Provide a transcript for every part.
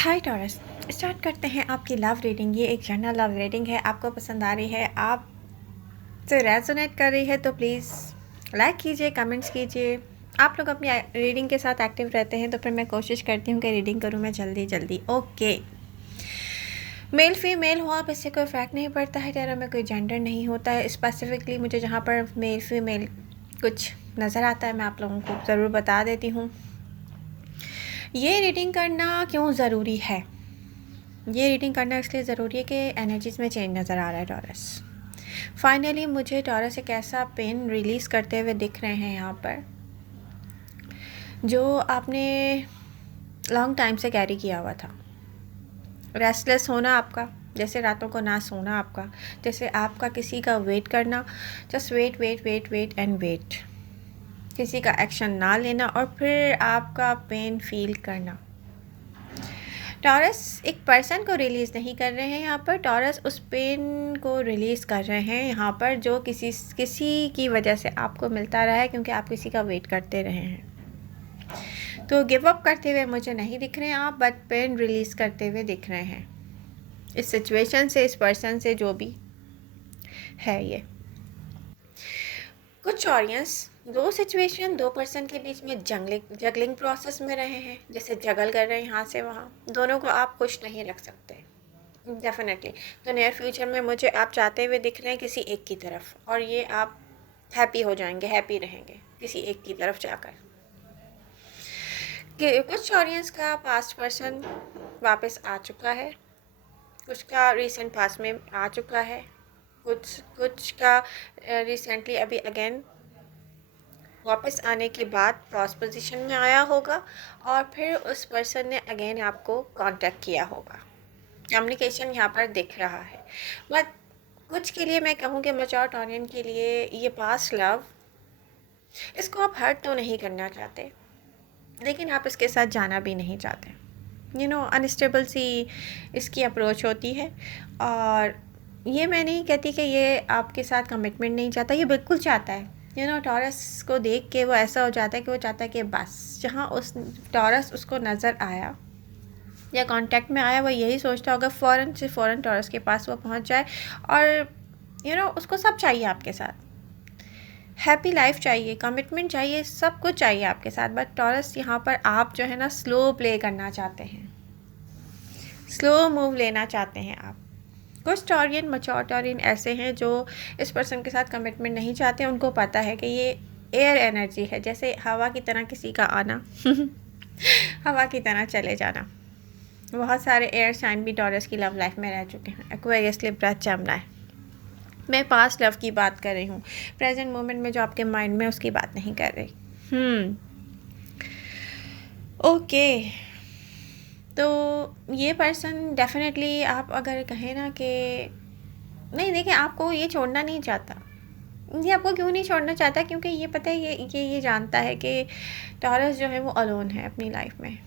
हाय taurus. Start करते हैं आपकी लव रीडिंग। ये एक जनरल लव रीडिंग है। आपको पसंद आ रही है, आप से रेजोनेट कर रही है तो प्लीज़ लाइक कीजिए, कमेंट्स कीजिए। आप लोग अपनी रीडिंग के साथ एक्टिव रहते हैं तो फिर मैं कोशिश करती हूँ कि रीडिंग करूँ मैं जल्दी जल्दी। ओके, मेल फीमेल हो आप, इससे कोई फ़र्क नहीं पड़ता है। टेरो में कोई जेंडर नहीं होता है। स्पेसिफिकली मुझे जहाँ पर मेल फीमेल कुछ नज़र आता है मैं आप लोगों को ज़रूर बता देती हूँ। ये रीडिंग करना क्यों ज़रूरी है? ये रीडिंग करना इसलिए ज़रूरी है कि एनर्जीज़ में चेंज नज़र आ रहा है टॉरस। फाइनली मुझे टॉरस एक ऐसा पेन रिलीज़ करते हुए दिख रहे हैं यहाँ पर जो आपने लॉन्ग टाइम से कैरी किया हुआ था। रेस्टलेस होना आपका, जैसे रातों को ना सोना आपका, जैसे आपका किसी का वेट करना, just wait wait wait wait and wait, किसी का एक्शन ना लेना और फिर आपका पेन फील करना। टॉरस एक पर्सन को रिलीज़ नहीं कर रहे हैं यहाँ पर, टॉरस उस पेन को रिलीज़ कर रहे हैं यहाँ पर जो किसी की वजह से आपको मिलता रहा है, क्योंकि आप किसी का वेट करते रहे हैं। तो गिव अप करते हुए मुझे नहीं दिख रहे हैं आप, बट पेन रिलीज़ करते हुए दिख रहे हैं इस सिचुएशन से, इस पर्सन से, जो भी है ये। कुछ ऑडियंस दो सिचुएशन, दो पर्सन के बीच में जगलिंग प्रोसेस में रहे हैं, जैसे जगल कर रहे हैं यहाँ से वहाँ। दोनों को आप खुश नहीं रख सकते डेफिनेटली। तो नियर फ्यूचर में मुझे आप चाहते हुए दिख रहे हैं किसी एक की तरफ, और ये आप हैप्पी हो जाएंगे, हैप्पी रहेंगे किसी एक की तरफ जाकर। कि कुछ ऑडियंस का पास्ट पर्सन वापस आ चुका है, कुछ का रिसेंट पास्ट में आ चुका है, कुछ का रिसेंटली अभी अगेन वापस आने के बाद क्रॉस पोजीशन में आया होगा, और फिर उस पर्सन ने अगेन आपको कांटेक्ट किया होगा। कम्युनिकेशन यहाँ पर दिख रहा है। बट कुछ के लिए मैं कहूँ कि मैच्योर टॉरियन के लिए ये पास्ट लव, इसको आप हर्ट तो नहीं करना चाहते, लेकिन आप इसके साथ जाना भी नहीं चाहते। अनस्टेबल सी इसकी अप्रोच होती है। और ये मैं नहीं कहती कि ये आपके साथ कमिटमेंट नहीं चाहता, ये बिल्कुल चाहता है। टॉरस को देख के वो ऐसा हो जाता है कि वो चाहता है कि बस जहाँ उस टॉरस उसको नज़र आया या कांटेक्ट में आया, वो यही सोचता होगा फ़ौरन से फ़ौरन टॉरस के पास वो पहुंच जाए। और उसको सब चाहिए आपके साथ, हैप्पी लाइफ चाहिए, कमिटमेंट चाहिए, सब कुछ चाहिए आपके साथ। बट टॉरस यहाँ पर आप जो है ना स्लो प्ले करना चाहते हैं, स्लो मूव लेना चाहते हैं आप। कुछ टॉरियन, मैच्योर टॉरियन ऐसे हैं जो इस पर्सन के साथ कमिटमेंट नहीं चाहते। उनको पता है कि ये एयर एनर्जी है, जैसे हवा की तरह किसी का आना हवा की तरह चले जाना। बहुत सारे एयर साइन भी टॉरस की लव लाइफ में रह चुके हैं। Aquarius, Libra, Gemini. मैं पास्ट लव की बात कर रही हूँ, प्रेजेंट मोमेंट में जो आपके माइंड में उसकी बात नहीं कर रही। ओके, तो ये पर्सन डेफिनेटली, आप अगर कहें ना कि नहीं, देखिए आपको ये छोड़ना नहीं चाहता। ये आपको क्यों नहीं छोड़ना चाहता? क्योंकि ये पता है, ये जानता है कि टॉरस जो है वो अलोन है अपनी लाइफ में।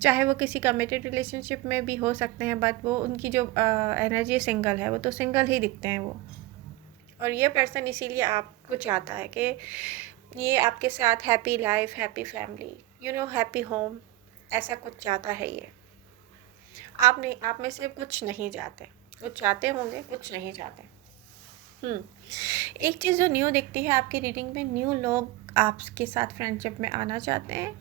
चाहे वो किसी कमिटेड रिलेशनशिप में भी हो सकते हैं, बट वो उनकी जो एनर्जी सिंगल है, वो तो सिंगल ही दिखते हैं वो। और ये पर्सन इसीलिए आपको चाहता है कि ये आपके साथ happy life, happy family, happy home, ऐसा कुछ चाहता है ये। आप नहीं, आप में से कुछ नहीं चाहते, कुछ चाहते होंगे, कुछ नहीं चाहते। एक चीज़ जो न्यू दिखती है आपकी रीडिंग में, न्यू लोग आपके साथ फ्रेंडशिप में आना चाहते हैं।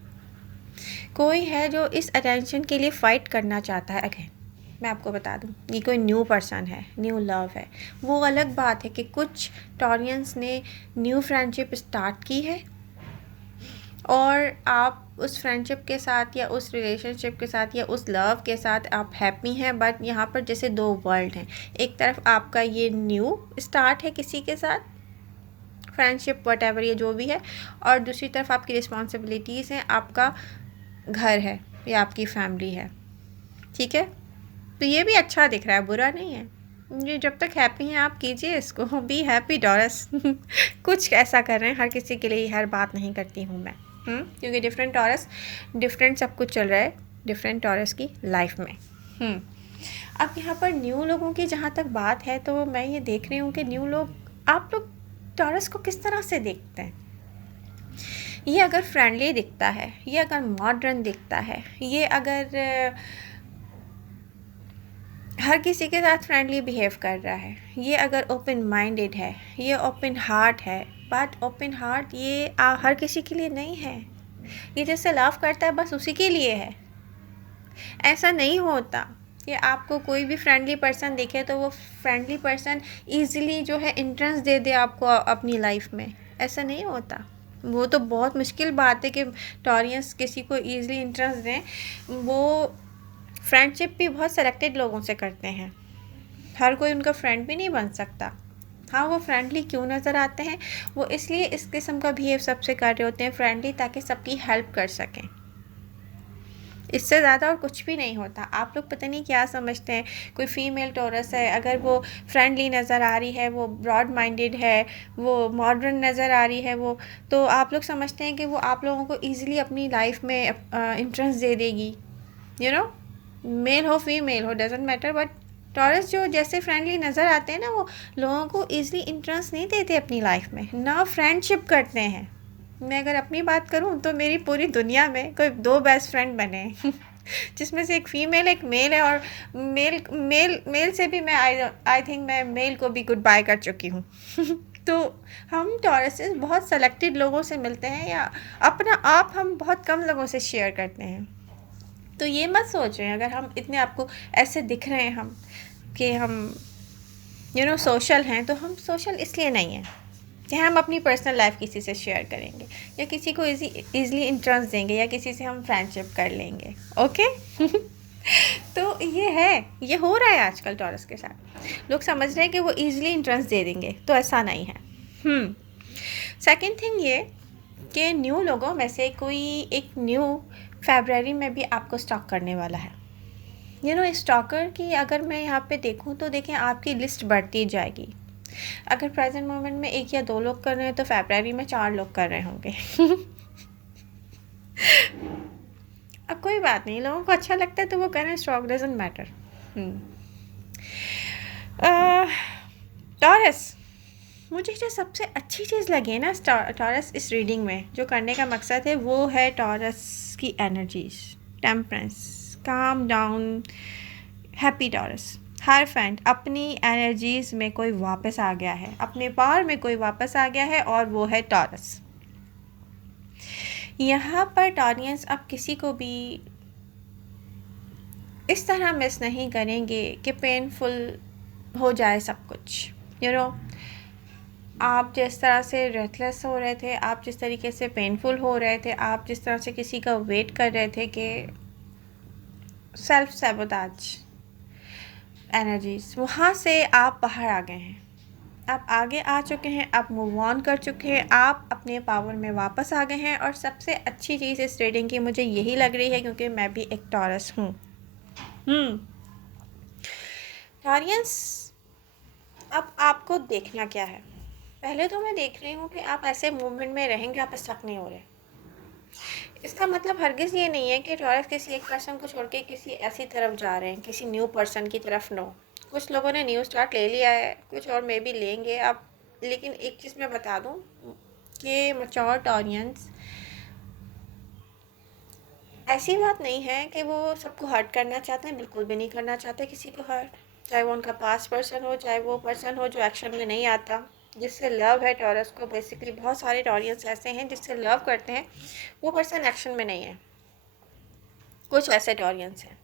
कोई है जो इस अटेंशन के लिए फ़ाइट करना चाहता है। अगेन मैं आपको बता दूं, ये कोई न्यू पर्सन है, न्यू लव है। वो अलग बात है कि कुछ टॉरियंस ने न्यू फ्रेंडशिप स्टार्ट की है और आप उस फ्रेंडशिप के साथ या उस रिलेशनशिप के साथ या उस लव के साथ आप हैप्पी हैं। बट यहाँ पर जैसे दो वर्ल्ड हैं, एक तरफ आपका ये न्यू स्टार्ट है किसी के साथ फ्रेंडशिप, वट एवर ये जो भी है, और दूसरी तरफ आपकी रिस्पॉन्सिबिलिटीज़ हैं, आपका घर है या आपकी फैमिली है। ठीक है, तो ये भी अच्छा दिख रहा है, बुरा नहीं है। ये जब तक हैप्पी हैं आप कीजिए इसको, बी हैप्पी टॉरस। कुछ ऐसा कर रहे हैं, हर किसी के लिए हर बात नहीं करती हूँ मैं, क्योंकि डिफरेंट टॉरस, डिफरेंट सब कुछ चल रहा है डिफरेंट टॉरस की लाइफ में। अब यहाँ पर न्यू लोगों की जहाँ तक बात है, तो मैं ये देख रही हूँ कि न्यू लोग, आप लोग टॉरस को किस तरह से देखते हैं? ये अगर फ्रेंडली दिखता है, ये अगर मॉडर्न दिखता है, ये अगर हर किसी के साथ फ्रेंडली बिहेव कर रहा है, ये अगर ओपन माइंडेड है, ये ओपन हार्ट है, बट ओपन हार्ट ये हर किसी के लिए नहीं है। ये जिससे लव करता है बस उसी के लिए है। ऐसा नहीं होता कि आपको कोई भी फ्रेंडली पर्सन दिखे तो वो फ्रेंडली पर्सन ईज़िली जो है एंट्रेंस दे दे आपको अपनी लाइफ में। ऐसा नहीं होता। वो तो बहुत मुश्किल बात है कि टॉरियंस किसी को ईज़िली एंट्रेंस दें। वो फ्रेंडशिप भी बहुत सेलेक्टेड लोगों से करते हैं, हर कोई उनका फ्रेंड भी नहीं बन सकता। हाँ, वो फ्रेंडली क्यों नज़र आते हैं? वो इसलिए इस किस्म का बिहेव सबसे कर रहे होते हैं फ्रेंडली, ताकि सबकी हेल्प कर सकें। इससे ज़्यादा और कुछ भी नहीं होता। आप लोग पता नहीं क्या समझते हैं। कोई फीमेल टॉरस है, अगर वो फ्रेंडली नज़र आ रही है, वो ब्रॉड माइंडेड है, वो मॉडर्न नज़र आ रही है, वो तो आप लोग समझते हैं कि वो आप लोगों को ईज़िली अपनी लाइफ में इंटरेस्ट दे देगी। यू नो, मेल हो फीमेल हो डजेंट मैटर, बट टॉरस जो जैसे फ्रेंडली नज़र आते हैं ना, वो लोगों को ईज़िली इंटरेस्ट नहीं देते अपनी लाइफ में, ना फ्रेंडशिप करते हैं। मैं अगर अपनी बात करूं तो मेरी पूरी दुनिया में कोई 2 बेस्ट फ्रेंड बने हैं जिसमें से एक फ़ीमेल एक मेल है, और मेल से भी मैं आई थिंक मैं मेल को भी गुड बाय कर चुकी हूँ तो हम टॉरसेस बहुत सेलेक्टेड लोगों से मिलते हैं, या अपना आप हम बहुत कम लोगों से शेयर करते हैं। तो ये मत सोचें अगर हम इतने आपको ऐसे दिख रहे हैं हम कि हम सोशल हैं, तो हम सोशल इसलिए नहीं हैं कि हम अपनी पर्सनल लाइफ किसी से शेयर करेंगे, या किसी को ईज़िली इंटरेस्ट देंगे, या किसी से हम फ्रेंडशिप कर लेंगे। ओके तो ये हो रहा है आजकल टॉरस के साथ। लोग समझ रहे हैं कि वो ईज़िली इंटरेस्ट दे देंगे, तो ऐसा नहीं है। सेकंड थिंग ये कि न्यू लोगों में से कोई एक न्यू फरवरी में भी आपको स्टॉक करने वाला है। स्टॉकर की अगर मैं यहाँ पे देखूँ तो देखें, आपकी लिस्ट बढ़ती जाएगी। अगर प्रेजेंट मोमेंट में 1 या 2 लोग कर रहे हैं तो फरवरी में 4 लोग कर रहे होंगे अब कोई बात नहीं, लोगों को अच्छा लगता है तो वो करें, स्टॉक डजंट मैटर। टॉरस, मुझे जो सबसे अच्छी चीज़ लगी है ना टॉरस इस रीडिंग में, जो करने का मकसद है, वो है टॉरस की energies, temperance, calm down, happy taurus. हर फ्रेंड अपनी एनर्जीज में कोई वापस आ गया है, अपने पावर में कोई वापस आ गया है, और वो है टॉरस। यहाँ पर टॉरियंस अब किसी को भी इस तरह मिस नहीं करेंगे कि पेनफुल हो जाए सब कुछ। आप जिस तरह से रेथलेस हो रहे थे, आप जिस तरीके से पेनफुल हो रहे थे, आप जिस तरह से किसी का वेट कर रहे थे कि सेल्फ सैबोटाज एनर्जीज, वहाँ से आप बाहर आ गए हैं, आप आगे आ चुके हैं, आप मूव ऑन कर चुके हैं, आप अपने पावर में वापस आ गए हैं। और सबसे अच्छी चीज़ इस रीडिंग की मुझे यही लग रही है, क्योंकि मैं भी एक टॉरस हूँ। टॉरियंस, अब आपको देखना क्या है? पहले तो मैं देख रही हूँ कि आप ऐसे मूवमेंट में रहेंगे, आप स्टक नहीं हो रहे। इसका मतलब हरगिज़ ये नहीं है कि टॉरस किसी एक पर्सन को छोड़ के किसी ऐसी तरफ जा रहे हैं, किसी न्यू पर्सन की तरफ। नो, कुछ लोगों ने न्यू स्टार्ट ले लिया है, कुछ और मे भी लेंगे अब। लेकिन एक चीज़ मैं बता दूं कि मैच्योर टॉरियंस, ऐसी बात नहीं है कि वो सबको हर्ट करना चाहते हैं, बिल्कुल भी नहीं करना चाहते किसी को हर्ट, चाहे वो उनका पास्ट पर्सन हो, चाहे वो पर्सन हो जो एक्शन में नहीं आता, जिससे लव है टॉरस को। बेसिकली बहुत सारे टॉरियंस ऐसे हैं जिससे लव करते हैं, वो पर्सन एक्शन में नहीं है, कुछ ऐसे टॉरियंस हैं।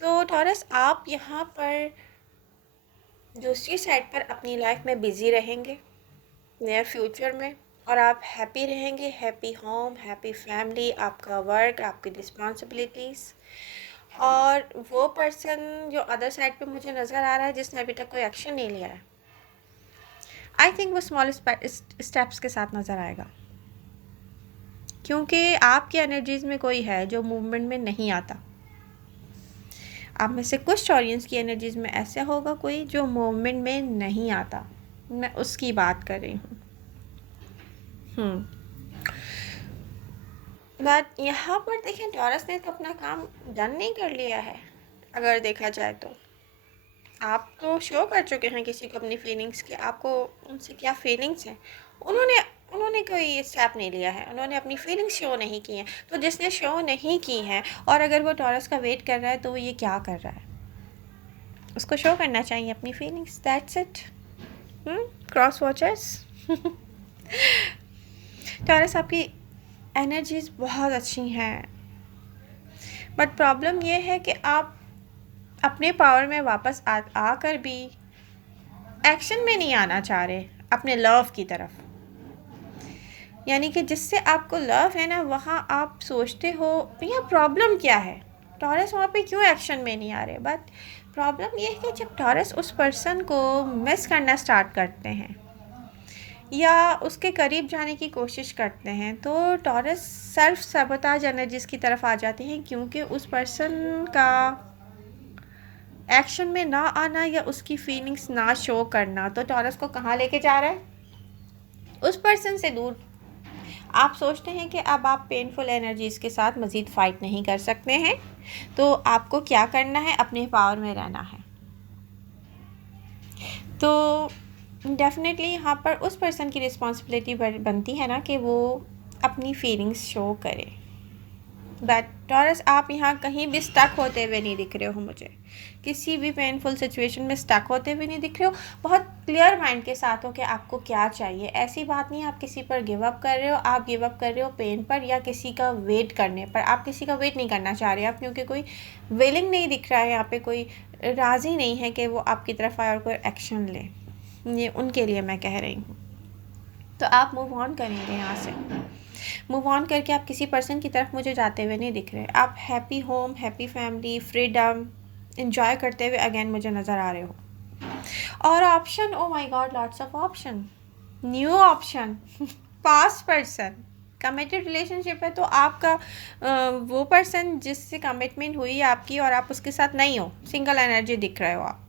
तो टॉरस, आप यहाँ पर दूसरी साइड पर अपनी लाइफ में बिज़ी रहेंगे नियर फ्यूचर में, और आप हैप्पी रहेंगे, हैप्पी होम, हैप्पी फैमिली, आपका वर्क, आपकी रिस्पॉन्सिबिलिटीज़। और वो पर्सन जो अदर साइड पे मुझे नज़र आ रहा है, जिसने अभी तक कोई एक्शन नहीं लिया है, आई थिंक वो स्मॉल स्टेप्स के साथ नज़र आएगा, क्योंकि आपकी एनर्जीज़ में कोई है जो मूवमेंट में नहीं आता। आप में से कुछ टॉरियंस की एनर्जीज में ऐसा होगा कोई जो मूवमेंट में नहीं आता, मैं उसकी बात कर रही हूँ। बट यहाँ पर देखें, टॉरस ने तो अपना काम डन नहीं कर लिया है। अगर देखा जाए तो आप तो शो कर चुके हैं किसी को अपनी फीलिंग्स की, आपको उनसे क्या फीलिंग्स हैं, उन्होंने कोई स्टेप नहीं लिया है, उन्होंने अपनी फीलिंग्स शो नहीं की हैं। तो जिसने शो नहीं की हैं और अगर वो टॉरस का वेट कर रहा है तो वो ये क्या कर रहा है? उसको शो करना चाहिए अपनी feelings, that's it. Cross watchers. Taurus, आपकी एनर्जीज बहुत अच्छी हैं, बट प्रॉब्लम ये है कि आप अपने पावर में वापस आकर भी एक्शन में नहीं आना चाह रहे अपने लव की तरफ। यानी कि जिससे आपको लव है ना, वहाँ आप सोचते हो भैया प्रॉब्लम क्या है, टॉरस वहाँ पे क्यों एक्शन में नहीं आ रहे। बट प्रॉब्लम ये है कि जब टॉरस उस पर्सन को मिस करना स्टार्ट करते हैं या उसके करीब जाने की कोशिश करते हैं तो टॉरस सेल्फ सबोटाज एनर्जीज की तरफ आ जाते हैं, क्योंकि उस पर्सन का एक्शन में ना आना या उसकी फीलिंग्स ना शो करना तो टॉरस को कहाँ लेके जा रहा है? उस पर्सन से दूर। आप सोचते हैं कि अब आप पेनफुल एनर्जीज़ के साथ मज़ीद फ़ाइट नहीं कर सकते हैं, तो आपको क्या करना है? अपने पावर में रहना है। तो डेफ़िनेटली यहाँ पर उस पर्सन की रिस्पॉन्सिबिलिटी बनती है ना कि वो अपनी फीलिंग्स शो करे। बट टॉरस, आप यहाँ कहीं भी स्टक होते हुए नहीं दिख रहे हो मुझे, किसी भी पेनफुल सिचुएशन में स्टक होते हुए नहीं दिख रहे हो। बहुत क्लियर माइंड के साथ हो कि आपको क्या चाहिए। ऐसी बात नहीं आप किसी पर गिव अप कर रहे हो, आप गिव अप कर रहे हो पेन पर या किसी का वेट करने पर। आप किसी का वेट नहीं करना चाह रहे आप, क्योंकि कोई विलिंग नहीं दिख रहा है यहाँ पे, कोई राज़ी नहीं है कि वो आपकी तरफ आए और कोई एक्शन ले। ये उनके लिए मैं कह रही हूँ। तो आप मूव ऑन करेंगे यहाँ से। मूव ऑन करके आप किसी पर्सन की तरफ मुझे जाते हुए नहीं दिख रहे। आप happy home, happy family, freedom enjoy करते हुए अगेन मुझे नज़र आ रहे हो। और option, oh my God, lots of option, new option. Past person, committed relationship है तो आपका वो पर्सन जिससे कमिटमेंट हुई आपकी और आप उसके साथ नहीं हो, सिंगल एनर्जी दिख रहे हो आप।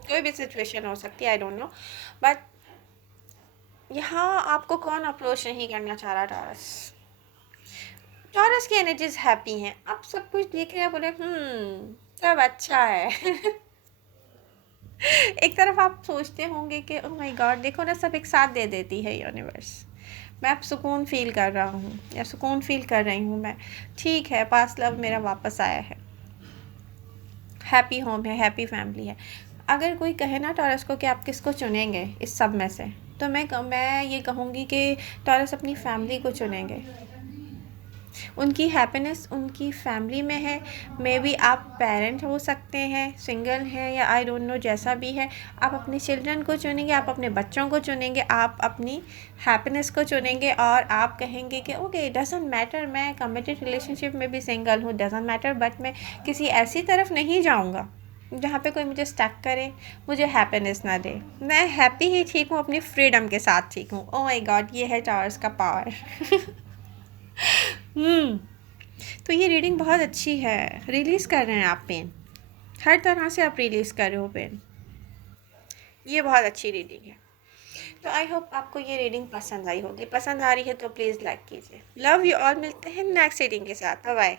कोई भी सिचुएशन हो सकती है, आई डोंट नो, बट यहाँ आपको कौन अप्रोच नहीं करना चाह रहा? टॉरस। टॉरस की एनर्जीज हैप्पी हैं, आप सब कुछ देख रहे हैं, बोले सब अच्छा है। एक तरफ आप सोचते होंगे कि ओह माय गॉड, देखो ना सब एक साथ दे देती है यूनिवर्स, मैं अब सुकून फील कर रहा हूँ या सुकून फील कर रही हूँ मैं, ठीक है, पास्ट लव मेरा वापस आया है, हैप्पी होम है, हैप्पी फैमिली है। अगर कोई कहे ना टॉरस को कि आप किसको चुनेंगे इस सब में से, तो मैं ये कहूँगी कि टॉरस अपनी फैमिली को चुनेंगे। उनकी हैप्पीनेस उनकी फैमिली में है। मे बी आप पेरेंट हो सकते हैं, सिंगल हैं या आई डोंट नो, जैसा भी है आप अपने चिल्ड्रन को चुनेंगे, आप अपने बच्चों को चुनेंगे, आप अपनी हैप्पीनेस को चुनेंगे और आप कहेंगे कि ओके डजंट मैटर, मैं कमिटेड रिलेशनशिप में भी सिंगल हूँ, डजंट मैटर, बट मैं किसी ऐसी तरफ नहीं जाऊँगा जहाँ पे कोई मुझे स्टक करे, मुझे हैप्पीनेस ना दे। मैं हैप्पी ही ठीक हूँ, अपनी फ्रीडम के साथ ठीक हूँ। ओह माय गॉड, ये है टॉरस का पावर। तो ये रीडिंग बहुत अच्छी है, रिलीज़ कर रहे हैं आप पेन, हर तरह से आप रिलीज़ कर रहे हो पेन। ये बहुत अच्छी रीडिंग है। तो आई होप आपको ये रीडिंग पसंद आई होगी। पसंद आ रही है तो प्लीज़ लाइक कीजिए। लव यू ऑल, मिलते हैं नेक्स्ट रीडिंग के साथ। Bye bye.